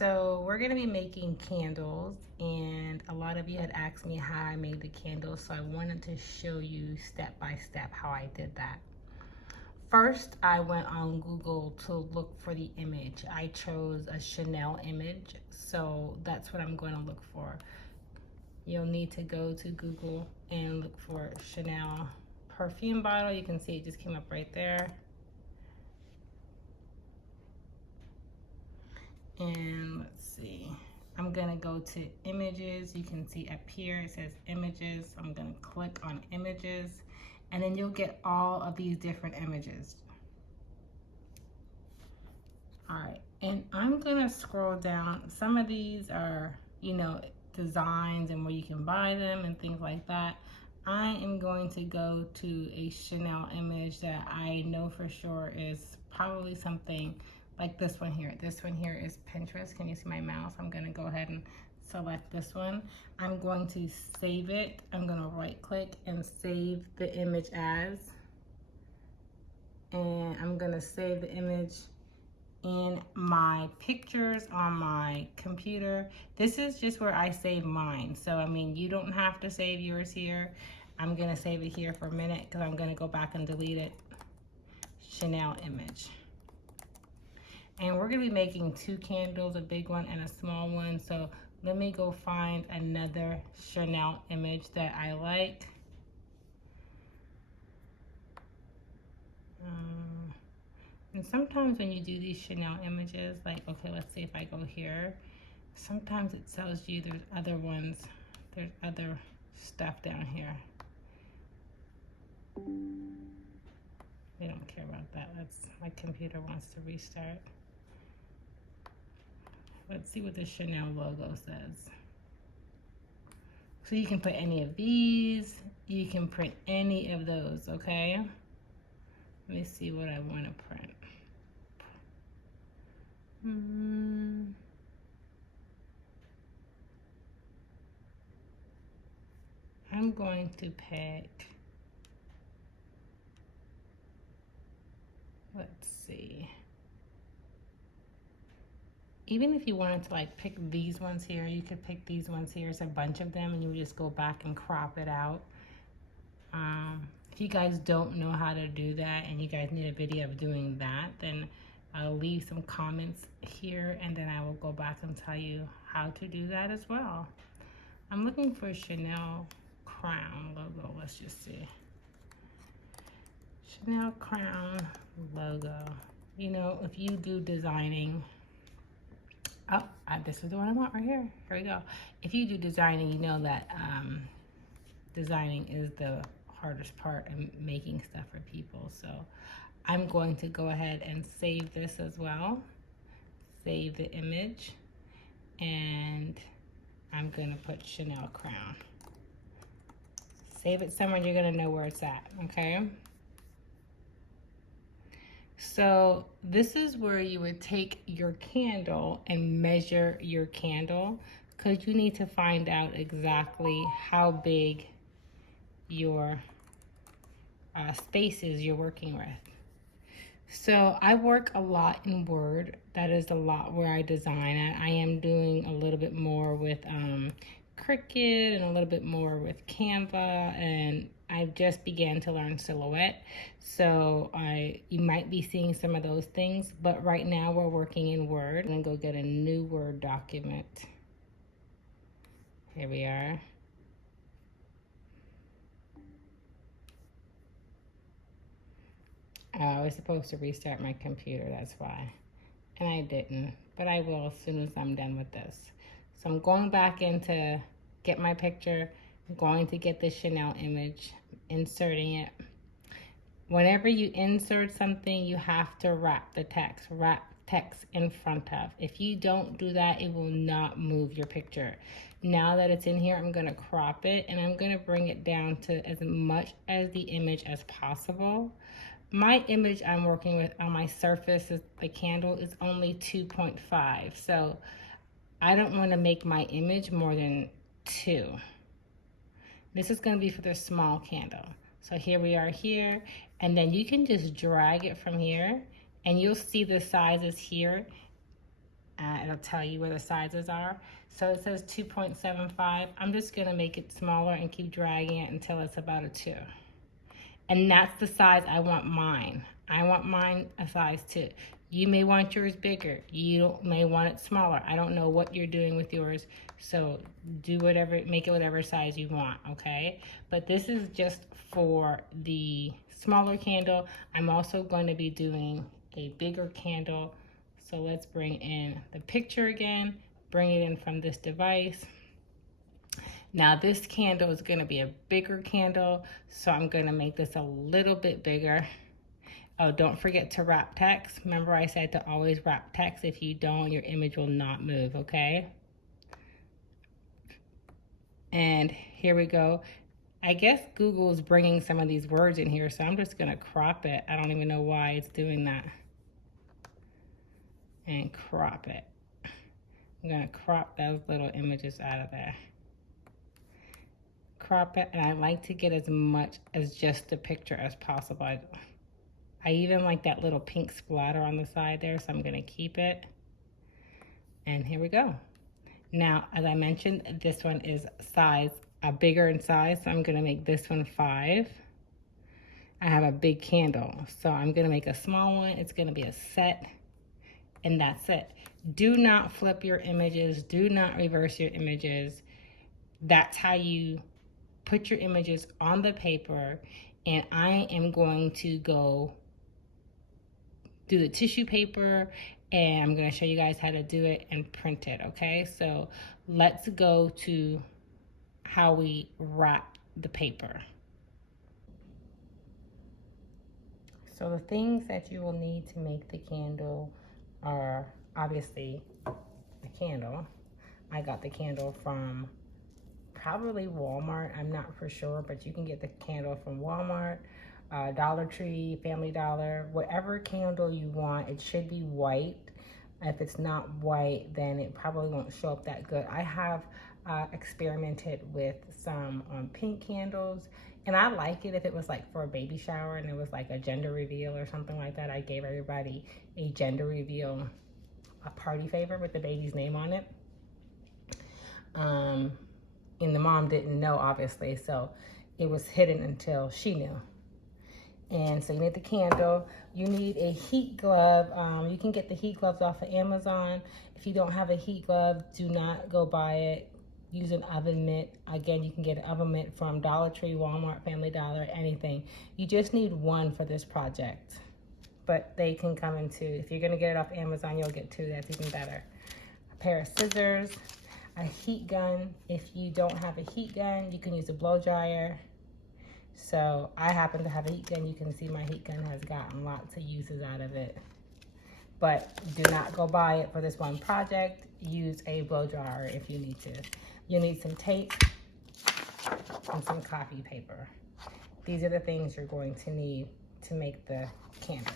So we're gonna be making candles, and a lot of you had asked me how I made the candles, so I wanted to show you step by step how I did that. First, I went on Google to look for the image. I chose a Chanel image, so that's what I'm going to look for. You'll need to go to Google and look for Chanel perfume bottle. You can see it just came up right there. And let's see, I'm gonna go to images. You can see up here it says images. I'm gonna click on images, and then you'll get all of these different images. All right, and I'm gonna scroll down. Some of these are, you know, designs and where you can buy them and things like that. I am going to go to a Chanel image that I know for sure is probably something like this one here. This one here is Pinterest. Can you see my mouse? I'm gonna go ahead and select this one. I'm going to save it. I'm gonna right click and save the image as. And I'm gonna save the image in my pictures on my computer. This is just where I save mine. So, I mean, you don't have to save yours here. I'm gonna save it here for a minute because I'm gonna go back and delete it. Chanel image. And we're gonna be making 2 candles, a big one and a small one. So let me go find another Chanel image that I like. And sometimes when you do these Chanel images, like, okay, let's see if I go here. Sometimes it tells you there's other ones, there's other stuff down here. They don't care about that. My computer wants to restart. Let's see what the Chanel logo says. So you can put any of these, you can print any of those, okay? Let me see what I want to print. I'm going to pick, let's see. Even if you wanted to like pick these ones here, you could pick these ones here. It's a bunch of them and you would just go back and crop it out. If you guys don't know how to do that and you guys need a video of doing that, then I'll leave some comments here and then I will go back and tell you how to do that as well. I'm looking for Chanel crown logo. Let's just see. Chanel crown logo. You know, if you do designing, this is the one I want right here. Here we go. If you do designing, you know that designing is the hardest part in making stuff for people. So I'm going to go ahead and save this as well. Save the image. And I'm going to put Chanel crown. Save it somewhere you're going to know where it's at, okay? So this is where you would take your candle and measure your candle, because you need to find out exactly how big your spaces you're working with. So I work a lot in Word. That is a lot where I design at. I am doing a little bit more with Cricut and a little bit more with Canva, and I just began to learn Silhouette. So you might be seeing some of those things, but right now we're working in Word. I'm gonna go get a new Word document. Here we are. I was supposed to restart my computer, that's why. And I didn't, but I will as soon as I'm done with this. So I'm going back in to get my picture. I'm going to get the Chanel image, inserting it. Whenever you insert something, you have to wrap the text, in front of. If you don't do that, it will not move your picture. Now that it's in here, I'm gonna crop it and I'm gonna bring it down to as much as the image as possible. My image I'm working with on my surface, the candle, is only 2.5. So I don't want to make my image more than 2. This is going to be for the small candle. So here we are here, and then you can just drag it from here and you'll see the sizes here. It'll tell you where the sizes are. So it says 2.75. I'm just gonna make it smaller and keep dragging it until it's about a 2. And that's the size I want mine. I want mine a size 2. You may want yours bigger. You may want it smaller. I don't know what you're doing with yours. So do whatever, make it whatever size you want, okay? But this is just for the smaller candle. I'm also going to be doing a bigger candle. So let's bring in the picture again, bring it in from this device. Now this candle is gonna be a bigger candle, so I'm gonna make this a little bit bigger. Oh, don't forget to wrap text. Remember I said to always wrap text. If you don't, your image will not move, okay? And here we go. I guess Google is bringing some of these words in here, so I'm just gonna crop it. I don't even know why it's doing that. And crop it. I'm gonna crop those little images out of there. Crop it, and I like to get as much as just the picture as possible. I even like that little pink splatter on the side there, so I'm gonna keep it. And here we go. Now, as I mentioned, this one is bigger in size, so I'm gonna make this one 5. I have a big candle, so I'm gonna make a small one. It's gonna be a set, and that's it. Do not flip your images. Do not reverse your images. That's how you put your images on the paper. And I am going to go do the tissue paper, and I'm going to show you guys how to do it and print it, okay? So let's go to how we wrap the paper. So the things that you will need to make the candle are obviously the candle. I got the candle from probably Walmart. I'm not for sure, but you can get the candle from Walmart, Dollar Tree, Family Dollar, whatever candle you want. It should be white. If it's not white, then it probably won't show up that good. I have experimented with some pink candles, and I like it if it was like for a baby shower and it was like a gender reveal or something like that. I gave everybody a gender reveal, a party favor with the baby's name on it. And the mom didn't know, obviously, so it was hidden until she knew. And so you need the candle. You need a heat glove. You can get the heat gloves off of Amazon. If you don't have a heat glove, do not go buy it. Use an oven mitt. Again, you can get an oven mitt from Dollar Tree, Walmart, Family Dollar, anything. You just need one for this project. But they can come in 2. If you're gonna get it off Amazon, you'll get 2. That's even better. A pair of scissors, a heat gun. If you don't have a heat gun, you can use a blow dryer. So I happen to have a heat gun. You can see my heat gun has gotten lots of uses out of it. But do not go buy it for this one project. Use a blow dryer if you need to. You'll need some tape and some copy paper. These are the things you're going to need to make the candle.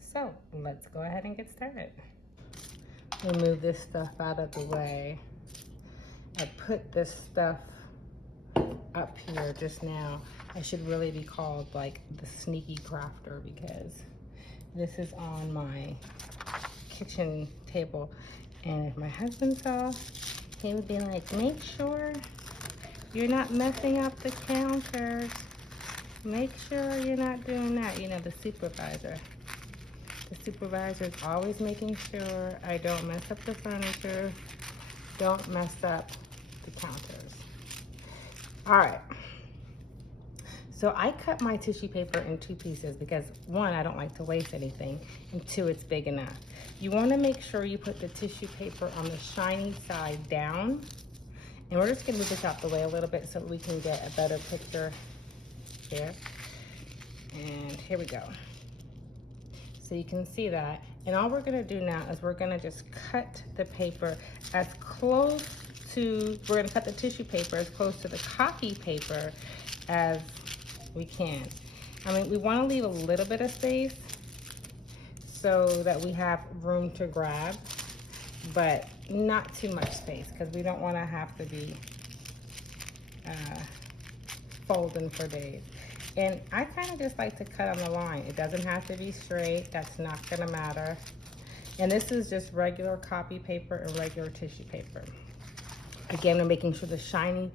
So let's go ahead and get started. Let me move this stuff out of the way. I put this stuff up here just now. I should really be called like the sneaky crafter, because this is on my kitchen table. And if my husband saw, he would be like, make sure you're not messing up the counters. Make sure you're not doing that. You know, the supervisor. The supervisor is always making sure I don't mess up the furniture, don't mess up the counters. All right. So I cut my tissue paper in 2 pieces because 1, I don't like to waste anything, and 2, it's big enough. You want to make sure you put the tissue paper on the shiny side down. And we're just going to move this out the way a little bit so we can get a better picture here. And here we go. So you can see that. And all we're going to do now is we're going to just cut the paper as close to, we're going to cut the tissue paper as close to the copy paper as we can. I mean, we want to leave a little bit of space so that we have room to grab, but not too much space, because we don't want to have to be folding for days. And I kind of just like to cut on the line. It doesn't have to be straight. That's not going to matter. And this is just regular copy paper and regular tissue paper. Again, we're making sure the shiny,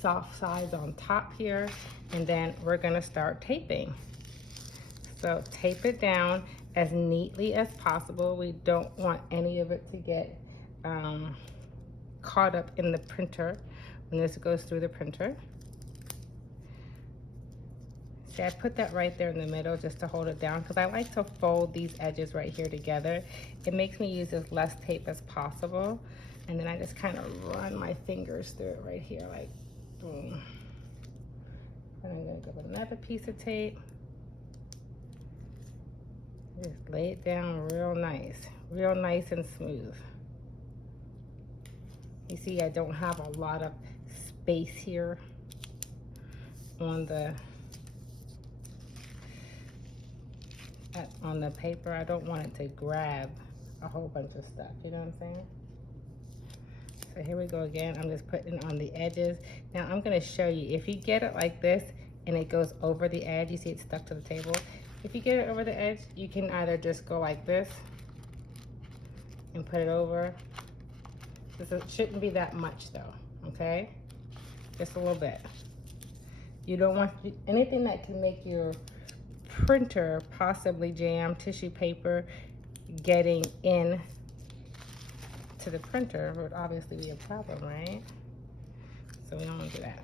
soft sides on top here, and then we're gonna start taping. So tape it down as neatly as possible. We don't want any of it to get caught up in the printer when this goes through the printer. See, I put that right there in the middle just to hold it down because I like to fold these edges right here together. It makes me use as less tape as possible. And then I just kind of run my fingers through it right here, like boom. And I'm gonna go with another piece of tape. Just lay it down real nice and smooth. You see, I don't have a lot of space here on the paper. I don't want it to grab a whole bunch of stuff, you know what I'm saying? So here we go again. I'm just putting it on the edges. Now I'm gonna show you, if you get it like this and it goes over the edge, you see it's stuck to the table. If you get it over the edge, you can either just go like this and put it over. It shouldn't be that much though, okay? Just a little bit. You don't want anything that can make your printer possibly jam tissue paper getting in to the printer would obviously be a problem, right? So we don't want to do that.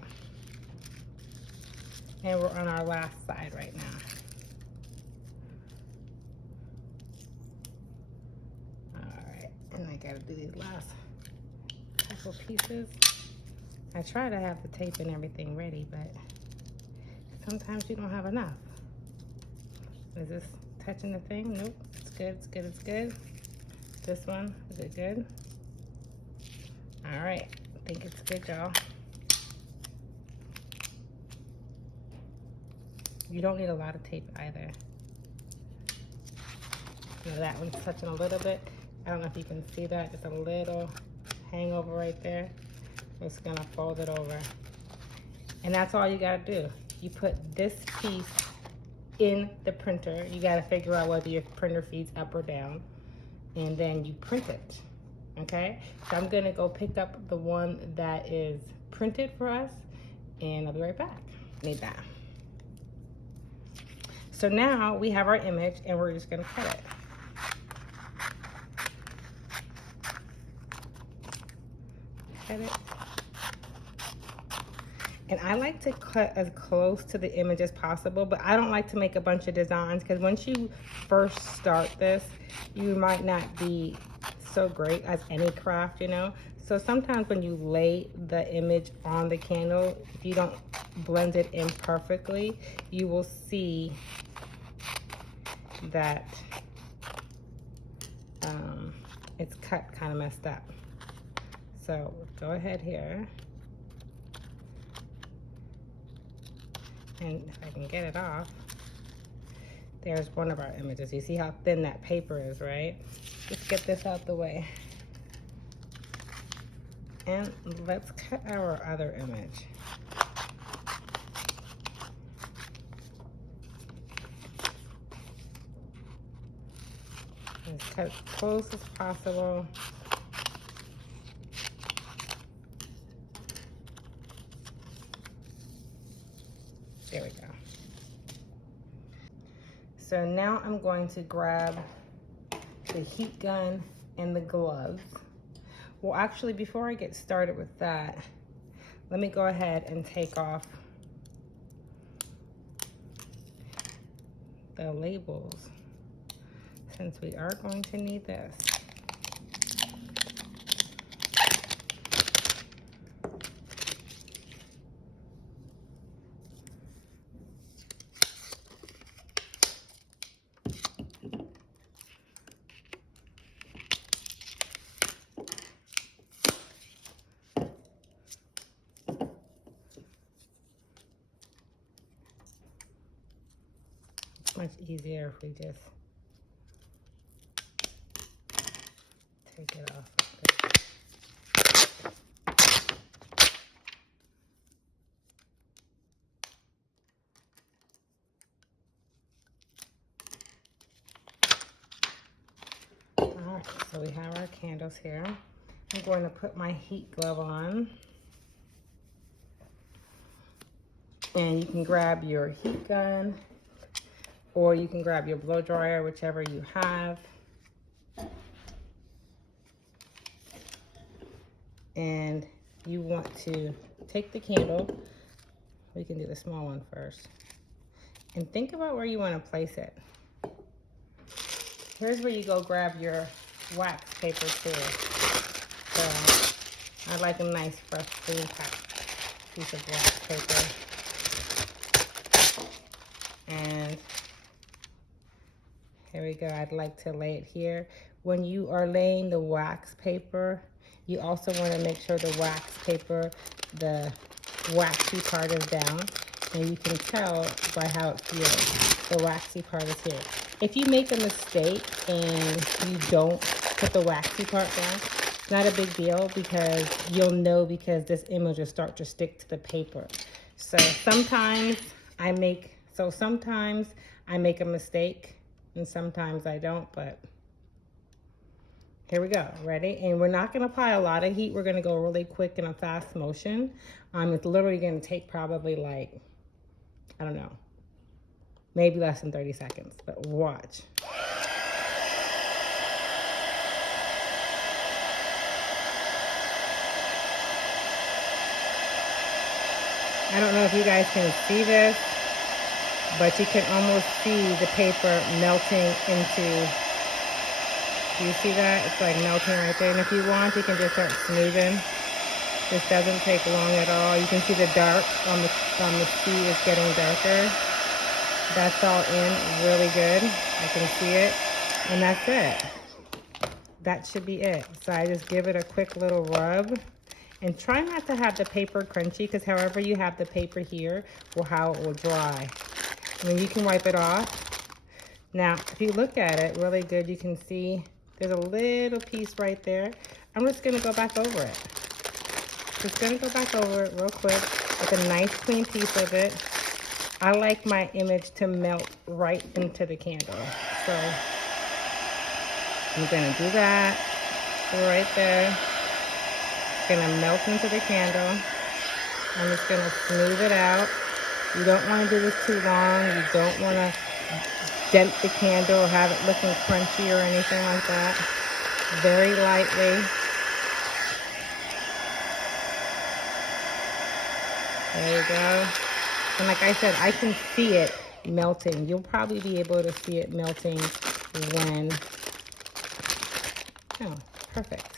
And we're on our last side right now. All right, and I gotta do these last couple pieces. I try to have the tape and everything ready, but sometimes you don't have enough. Is this touching the thing? Nope, it's good, it's good, it's good. This one, is it good? All right, I think it's good, y'all. You don't need a lot of tape either. Now that one's touching a little bit. I don't know if you can see that, just a little hangover right there. I'm just gonna fold it over. And that's all you gotta do. You put this piece in the printer. You gotta figure out whether your printer feeds up or down. And then you print it, okay? So I'm gonna go pick up the one that is printed for us, and I'll be right back. Need that. So now we have our image, and we're just gonna cut it. Cut it. And I like to cut as close to the image as possible, but I don't like to make a bunch of designs because once you first start this, you might not be so great as any craft, you know? So sometimes when you lay the image on the candle, if you don't blend it in perfectly, you will see that it's cut kind of messed up. So go ahead here. And if I can get it off, there's one of our images. You see how thin that paper is, right? Let's get this out the way. And let's cut our other image. Let's cut as close as possible. There we go. So now I'm going to grab the heat gun and the gloves. Well, actually, before I get started with that, let me go ahead and take off the labels since we are going to need this. Much easier if we just take it off. All right. So we have our candles here. I'm going to put my heat glove on. And you can grab your heat gun, or you can grab your blow dryer, whichever you have. And you want to take the candle. We can do the small one first. And think about where you want to place it. Here's where you go grab your wax paper too. So I like a nice fresh clean piece of wax paper. And here we go. I'd like to lay it here. When you are laying the wax paper, you also want to make sure the wax paper, the waxy part is down. And you can tell by how it feels. The waxy part is here. If you make a mistake and you don't put the waxy part down, it's not a big deal, because you'll know, because this image will start to stick to the paper. So sometimes I make a mistake and sometimes I don't, but here we go. Ready? And we're not going to apply a lot of heat. We're going to go really quick in a fast motion. It's literally going to take probably like, I don't know, maybe less than 30 seconds, but watch. I don't know if you guys can see this, but you can almost see the paper melting into, do you see that? It's like melting right there. And if you want, you can just start smoothing. This doesn't take long at all. You can see the dark on the sea is getting darker. That's all in really good. I can see it. And that's it. That should be it. So I just give it a quick little rub. And try not to have the paper crunchy, because however you have the paper here will how it will dry. I mean, you can wipe it off. Now, if you look at it really good, you can see there's a little piece right there. I'm just going to go back over it. Just going to go back over it real quick with a nice clean piece of it. I like my image to melt right into the candle. So I'm going to do that right there. Going to melt into the candle. I'm just going to smooth it out. You don't want to do this too long. You don't want to dent the candle or have it looking crunchy or anything like that. Very lightly. There you go. And like I said, I can see it melting. You'll probably be able to see it melting when, oh, perfect.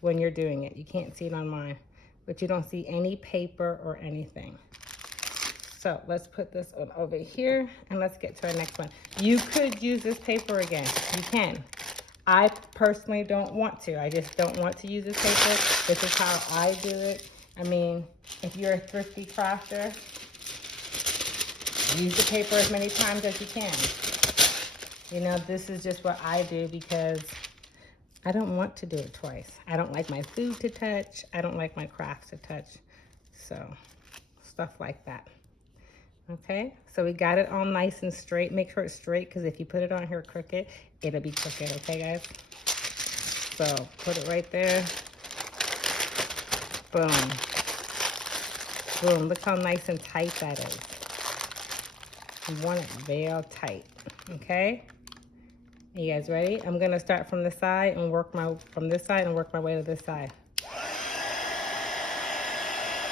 When you're doing it. You can't see it on mine, but you don't see any paper or anything. So let's put this one over here and let's get to our next one. You could use this paper again. You can. I personally don't want to. I just don't want to use this paper. This is how I do it. I mean, if you're a thrifty crafter, use the paper as many times as you can. You know, this is just what I do because I don't want to do it twice. I don't like my food to touch. I don't like my crafts to touch. So, stuff like that. Okay, so we got it all nice and straight. Make sure it's straight, because if you put it on here crooked, it'll be crooked, okay guys? So, put it right there. Boom. Boom, look how nice and tight that is. You want it real tight, okay? You guys ready? I'm gonna start from the side and work my way to this side.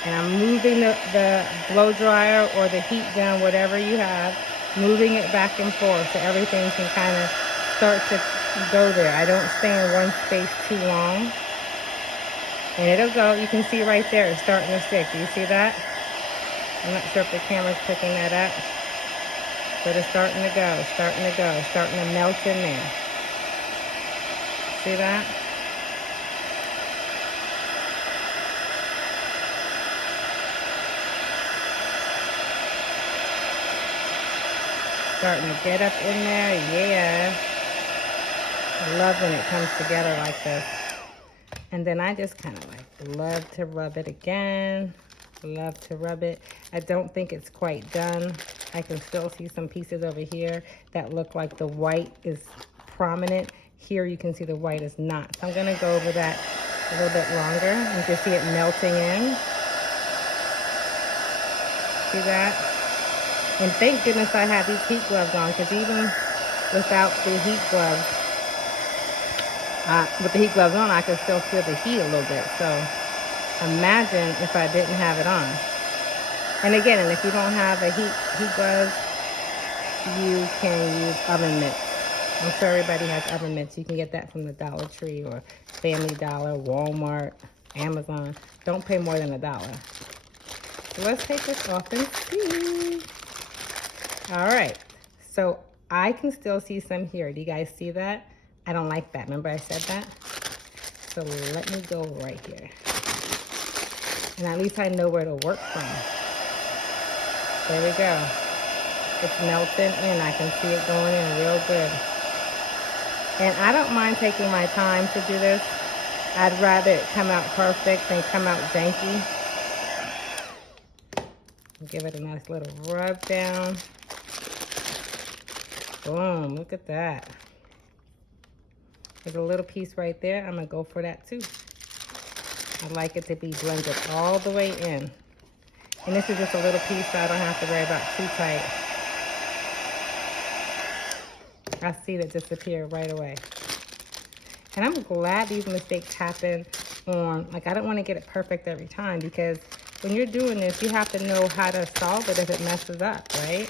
And I'm moving the blow dryer or the heat gun, whatever you have, moving it back and forth so everything can kind of start to go there. I don't stay in one space too long. And it'll go, you can see right there, it's starting to stick. Do you see that? I'm not sure if the camera's picking that up. But it's starting to go, starting to melt in there. See that? Starting to get up in there, yeah. I love when it comes together like this. And then I just kind of like love to rub it again. Love to rub it. I don't think it's quite done. I can still see some pieces over here that look like the white is prominent. Here you can see the white is not. So I'm gonna go over that a little bit longer. You can see it melting in. See that? And thank goodness I have these heat gloves on, because even without the heat gloves, with the heat gloves on, I can still feel the heat a little bit. So imagine if I didn't have it on. And again, and if you don't have a heat gloves, you can use oven mitts. I'm sure everybody has oven mitts. You can get that from the Dollar Tree or Family Dollar, Walmart, Amazon. Don't pay more than $1. So let's take this off and see. All right, so I can still see some here. Do you guys see that? I don't like that. Remember I said that? So let me go right here. And at least I know where to work from. There we go. It's melting in. I can see it going in real good. And I don't mind taking my time to do this. I'd rather it come out perfect than come out janky. Give it a nice little rub down. Boom, look at that. There's a little piece right there. I'm gonna go for that too. I like it to be blended all the way in. And this is just a little piece, so I don't have to worry about too tight. I see that disappear right away. And I'm glad these mistakes happen on, like, I don't want to get it perfect every time, because when you're doing this, you have to know how to solve it if it messes up, right?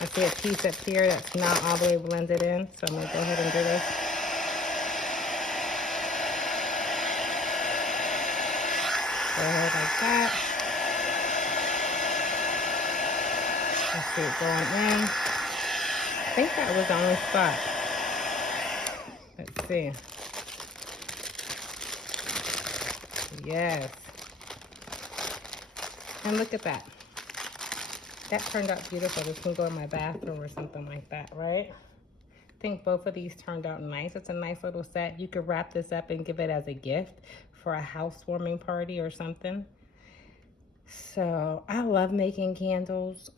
I see a piece up here that's not all the way blended in, so I'm going to go ahead and do this. Go ahead like that. I see it going in. I think that was the only spot. Let's see. Yes. And look at that. That turned out beautiful. This can go in my bathroom or something like that, right? I think both of these turned out nice. It's a nice little set. You could wrap this up and give it as a gift for a housewarming party or something. So I love making candles.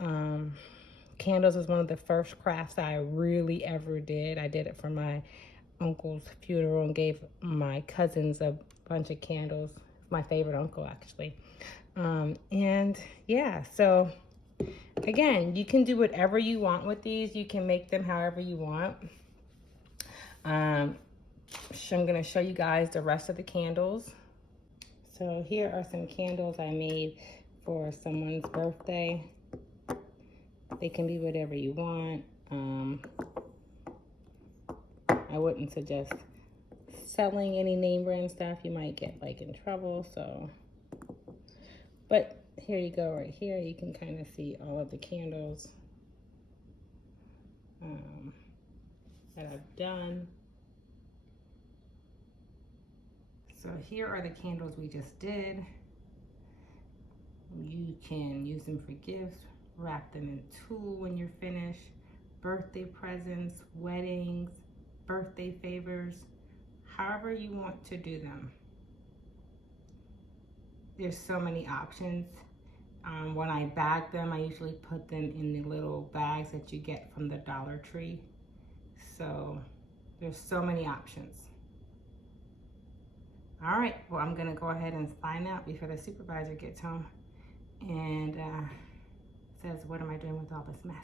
Candles is one of the first crafts I really ever did. I did it for my uncle's funeral and gave my cousins a bunch of candles. My favorite uncle, actually. And yeah, so again, you can do whatever you want with these. You can make them however you want. I'm going to show you guys the rest of the candles. So here are some candles I made for someone's birthday. They can be whatever you want. I wouldn't suggest selling any name brand stuff. You might get like in trouble, so. But here you go, right here. You can kind of see all of the candles that I've done. So here are the candles we just did. You can use them for gifts, wrap them in tulle when you're finished, birthday presents, weddings, birthday favors, however you want to do them. There's so many options. When I bag them, I usually put them in the little bags that you get from the Dollar Tree. So there's so many options. All right, well, I'm gonna go ahead and sign out before the supervisor gets home and says, what am I doing with all this mess?